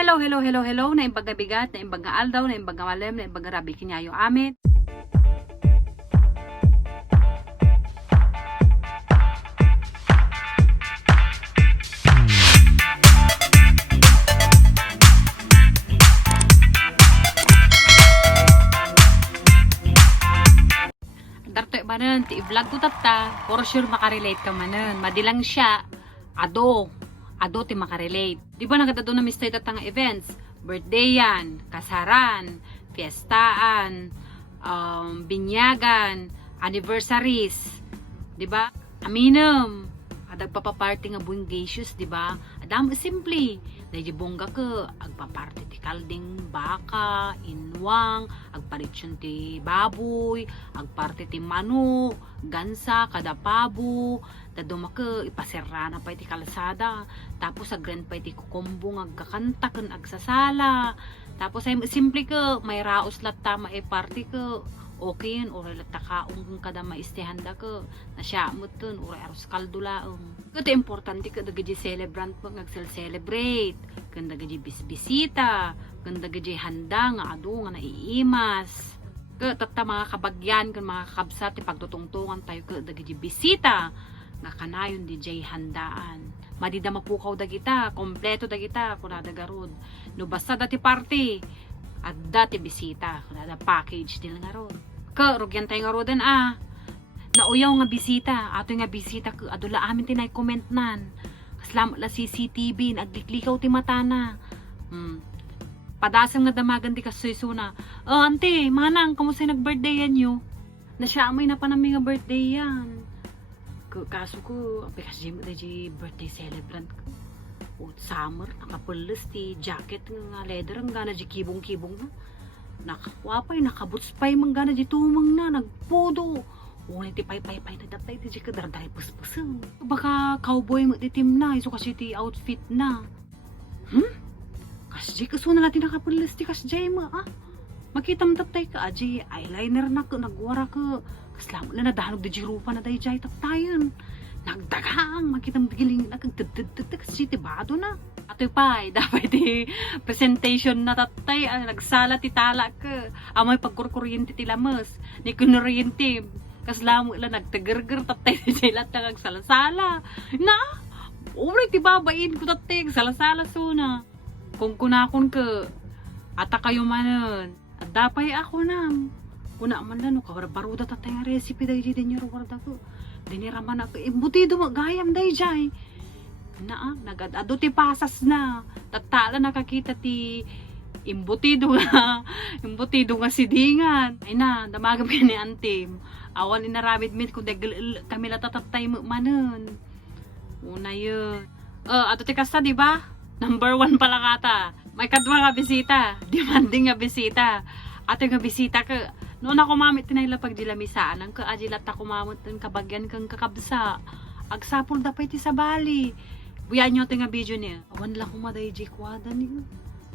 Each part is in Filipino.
Hello, hello, hello, hello, na imbaga bigat, na imbaga aldaw, na imbaga malem, na imbaga rabi kinyayo amit. Darto manen, ti vlog ko tatta, for sure makarelate ka manen. Madilang siya, ado ti makarelate. Di ba nagadado na mistay tatang events? Birthday yan, kasaran, fiestaan, binyagan, anniversaries. Di ba? Aminem. Adag papaparty nga buinggacious, di ba? Adam simple. Dahil bongga ka, agpaparty ti kalding baka, inwang, agparitsyon ti baboy, agparty ti manok, gansa, kadapabo, daduma ka, ipasirana pa ti kalsada, tapos agran pa ti kukumbong, agkakanta kan agsasala, tapos ay simple ka, may raos latta, may party ka, okay yun, oray latta kaong kung kada maistihanda ka, nasya mo dun, oray aros kaldulaong. Kata importante ka dagaji celebrant mo ngagsel-celebrate, kanda gaji bisbisita, kanda gaji handa nga ado nga naiimas. Kata mga kabagyan, kan mga kabsat, pagtutungtungan tayo ka dagaji bisita, nga kanayon di jay handaan. Madida mapukaw dagita, kompleto dagita, kunada garod. No basta dati party, at dati bisita, kunada package nila nga rod. Rugyan tayo nga rodan nauyaw nga bisita, ato nga bisita ka, adula amin tinay comment nan. Kaslam la CCTV, nagliklikaw ti mata na. Padasam nga damagan ti kasuysuna. Ante, manang, kamusta nag-birthday yan nyo? Nasyamay na pa namin nga birthday yan. Kaso ko, apikas di mo di birthday celebrant ko. O, summer, nakapulis ti jacket nga leather, ang gana di kibong-kibong na. Nakawapay, nakaboots pay, mang gana di tumang na, nagpodo. Unay ti pay-pay-pay na datay, di ka darday pus-pusang. Baka cowboy mo di team na, iso kasi ti outfit na. Kasjay, kaso na natin nakapulis ti kasjay mo, Makita mo tatay ka, ajay, eyeliner na ka, nagwara ka. Kaslam na nadahanog di jirupa na dahi jay tatayon. Nagdagang, makita mo giling, nagdadadadad, kasjay ti bado na. Ato'y pay, dapat ti presentation na tatay, nagsala ti tala ka. Amay pagkurkuryente ti lamas, ni kunuryente. Kaslam lang nagtagargar tatay di jay latang agsalasala. Na, uray ti babain ko tatay, agsalasala suna. Kung kunakon ka, ata kayo manan, at dapay ako na. Kuna man lang, kawarbaruda tatay nga recipe dahi di niya ruwarda ko. Diniraman ako, butido magayam dahi jay. Na, nagad-ado ti pasas na. Tatala nakakita ti imbutido nga sidingan. Ay na, damagam ka ni Antim. Awan inaramid mit kung kami latatatay mo manan. Una yun. Ato ti kasta, di ba? Number 1 pala kata. May kadwa nga bisita. Demanding nga bisita. Ato nga bisita ka. Noon ako mamit tinayla pag dilamisaan. Ang kaajilat ako mamit ng kabagyan kang kakabsa. Agsapol da pa iti sa bali. Buyan nyo nga video niya. Awan lang kumaday di kwada niyo.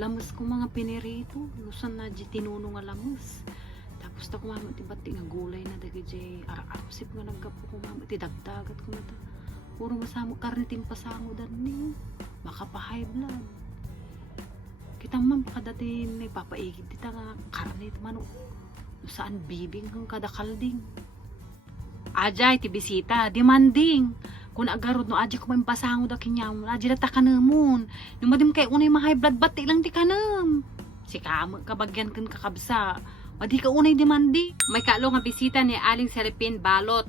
Lamus ko mga pinirito. Lusan na di tinuno nga lamus. Tapos ta kumamit ti bati nga gulay na dagi di ara-arusip nga nagkapo kumamit ti dagdagat kumata. Puro masamo karne timpasango dan niyo. Makapahay blood. Kita man pakadati may papaigid dita nga karne ti manok. Saan bibing kang kada kalding. Ajay ti bisita, demanding. Kung agarod no aji ko may pasango da kinyam, aji lata kanamon. Numadim kay unay ma high blood bati lang ti kanam. Si kamo kabagyan kan kakabsa. Madi ka unay demandi. May kalo nga bisita ni Aling Serapin Balot.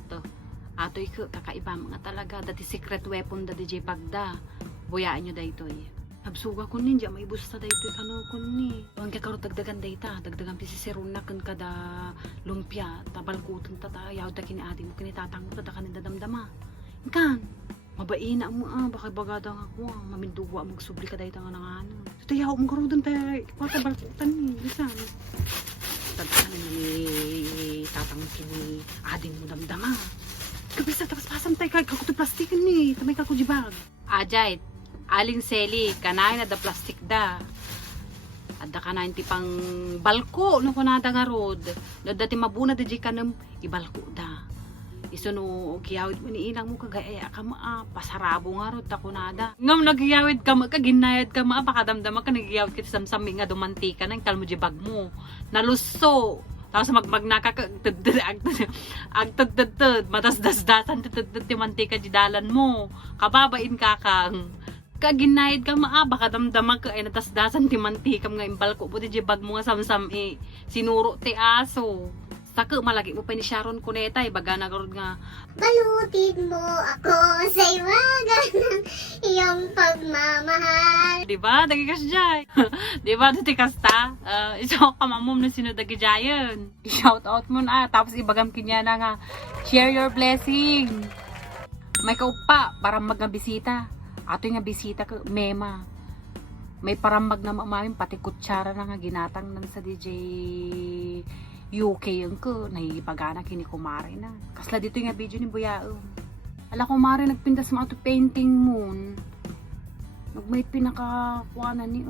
Atoy ko kakaiba mga talaga dati secret weapon da DJ Bagda. Buyaan nyo da itoy. Absuga ko ninja may busta da itoy kano ko ni. Ang kakarot dagdagan da ita, dagdagan pisisirun na kan kada lumpia, tabalkutang tatayaw da kini adi mo kinitatang mo tata kanin dadamdama. Kan, mabaina mo baka bagada nga ko, maminduwa magsubli ka da ita nga nangano. Tayaw mo karodan tayo, kwata balkutan ni, bisan. Tagkanin ni tatang kini ading mo damdama. Kabisa takas pasam tayo kay kakuto plastikan ni, tamay kakujibag. Ajay, Aling Seli, kanay na da plastik da. Adda kanay ti pang balko no kunada nga rod. No dati mabuna da di kanam ibalko da. Isuno giyawid mo ni inang mo kagaya ka ma pasarabo nga rod ako nada. Ngam nagyawid ka ma kaginayad ka ma pakadamdama ka nagyawid ka samsami nga dumanti ka nang kalmo di bag mo. Nalusso. Tapos magnaka ka agtad matasdasdasan ti mantika di dalan mo. Kababain ka kang kaginayad ka maa baka damdama ka ay natasdasan ti mantika nga imbal ko buti di bag mo nga samsam sinuro ti aso. Saka malagi mo pa ni Sharon Cuneta, baga nagarod nga. Balutin mo ako sa iwagan ng iyong pagmamahal. Diba? Dagi kas jay. Diba? Dati kasta. Isang kamamom na sinudagi jayan. Shout out mo na. Tapos ibagam kinya na nga. Share your blessing. May kaupa para magabisita. Ato nga bisita ka, mema. May paramag na mamamin, pati kutsara na nga ginatang nang sa DJ UK yung ko, naipagana kini kumari na. Kasla dito yung video ni Buyaon. Ala kumari nagpintas mo ato painting moon. Nagmay pinakakuanan ni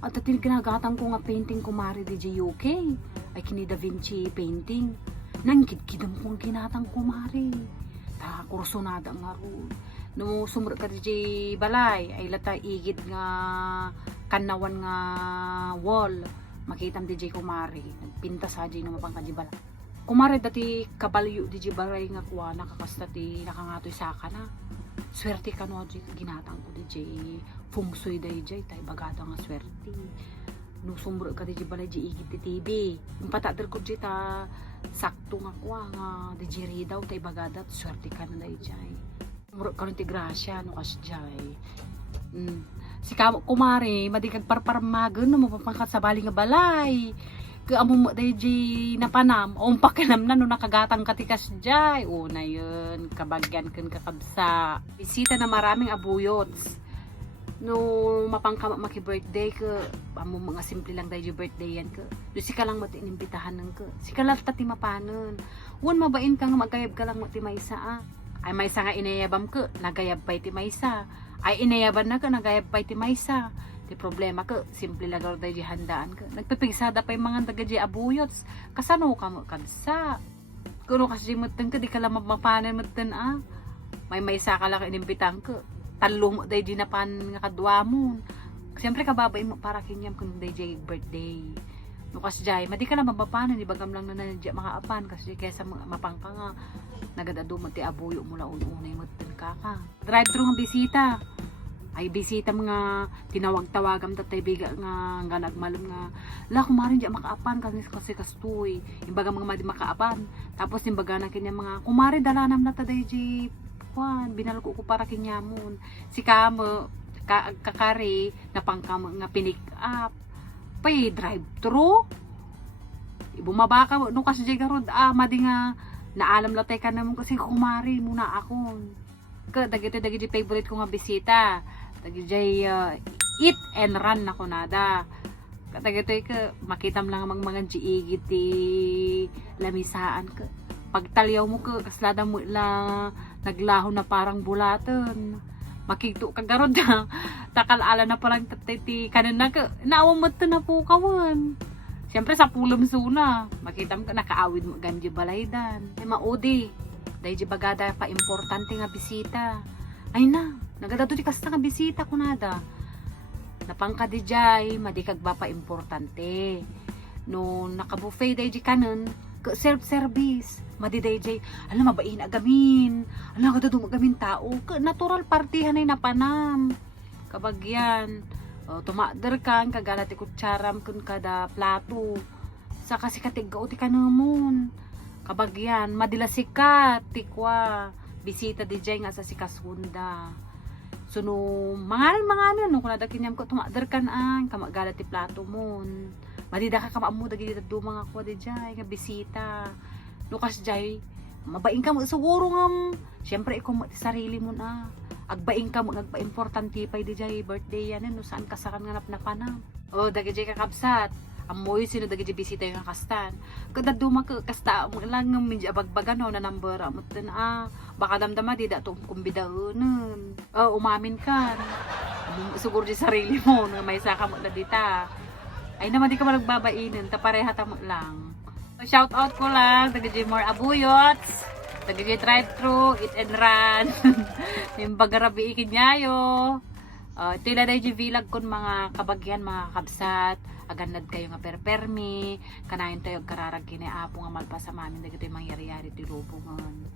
At atin ginagatang ko nga painting kumari DJ UK. Ay kini Da Vinci painting. Nangkid-kidam kong ginatang kumari. Ta kursonada nga ro. No sumur ka DJ Balay ay lata igid nga kanawan nga wall. Makitam DJ kumari nagpinta sa DJ na mapang kadibala kumari dati kabalyo DJ Balay nga kuha nakakasta ti nakangatoy saka na swerte ka no DJ ginatang ko DJ feng shui DJ tay bagada nga swerte no sumbro ka DJ Balay DJ igit ti TV yung patader ko DJ ta sakto nga kuha nga DJ Ridaw tay bagada swerte ka na DJ sumbro ka rin ti grasya no kas DJ si kamo kumari madigag parparmagan no mapapangkat sa bali nga balay ka amo mo DJ napanam umpak kanam na no nakagatang katikas jay una yun kabagyan kun kakabsa bisita na maraming abuyots no mapangkama maki birthday ka amo mga simple lang DJ birthday yan ka do si ka lang mati inimbitahan nang ka si ka lang tati mapanon won mabain ka nga magayab ka lang mati maysa ay maysa nga inayabam ka nagayab pa ti maysa ay inayaban na ka nagayab pa iti maysa ti problema ka simple lagaw dahi handaan ka nagpipigsada pa yung mga tagadi abuyots kasano ka mo kadsa kuno kasi mutten ka di ka lang mapanan mutten may maysa ka lang inimbitang ka talo mo dahi di napan nga kadwa mo siyempre kababay mo para kinyam kung dahi birthday no kasi jay madi ka lang mapapanan ibagam lang na nanadya mga apan kasi kesa mapangka nga nagadado mo ti abuyo mula ununay mo tin kaka drive thru nga bisita ay bisita mga tinawag-tawagam tatay biga nga nagmalum nga la kumarin diya makaapan kasi kastoy imbaga mga madi makaapan tapos imbaga na kanya mga kumari dalanam na taday ji kwan binalko ko para kinyamon si kamo kakari na pangkamo nga pinik up pay drive thru bumaba ka no kasi jay garod madi nga naalam latay ka naman kasi kumari muna ako ka dagiti favorite ko nga bisita dagiti eat and run na ko nada dagiti ka makitam lang mga giigit ti lamisaan ka pagtalyaw mo ka kaslada mo la naglaho na parang bulaton makito ka garod na takalala na palang ti kanina ka naawam mo na po kawan. Siyempre sa pulom suna, makita mo nakaawid mo ganji balaydan. Ay maudi, dahil bagada pa importante nga bisita. Ay na, nagadato di kasta nga bisita kunada. Napangka di jay, madikag ba pa importante. No nakabuffet dahil di kanon, self-service. Madi dahil jay, alam mabain agamin. Alam kadado magamin tao, natural partihan ay napanam. Kabagyan. Tumader kan kagalati kutsaram kun kada plato sa kasi katigaw ti kanamon kabagyan madila sikat tikwa bisita di jay nga sa sikasunda suno mga no kunada kinyam ko tumader kan kamagalat ti plato mon madida ka kamamu dagi dito mga kwa di jay nga bisita lukas jay mabaing ka mo siguro nga syempre ikaw mo ti sarili mo na agbaing ka mo nagpa-importante pa di jay birthday yan no saan kasakan nga napanam dagi jay kakabsat amoy sino dagi jay bisita yung kastan kada duma ka kasta mo lang ng medyo abagbagan na number mo tin baka damdama di da to kumbidaunon umamin ka siguro di sarili mo na may saka mo na dita ay naman di ka malagbabainin ta pareha ta mo lang so shout out ko lang dagi jay more abuyots Nagiging drive-thru, eat and run. Yung bagarabi ikin nyayo. Ito yung laday yung vlog kun mga kabagyan, mga kabsat. Aganad kayo nga perpermi. Kanayon tayo kararag kiniapo nga malpa sa mamin. Dagito yung mangyari-yari ito lubungan.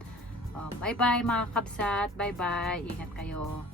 Bye-bye mga kabsat. Bye-bye. Ingat kayo.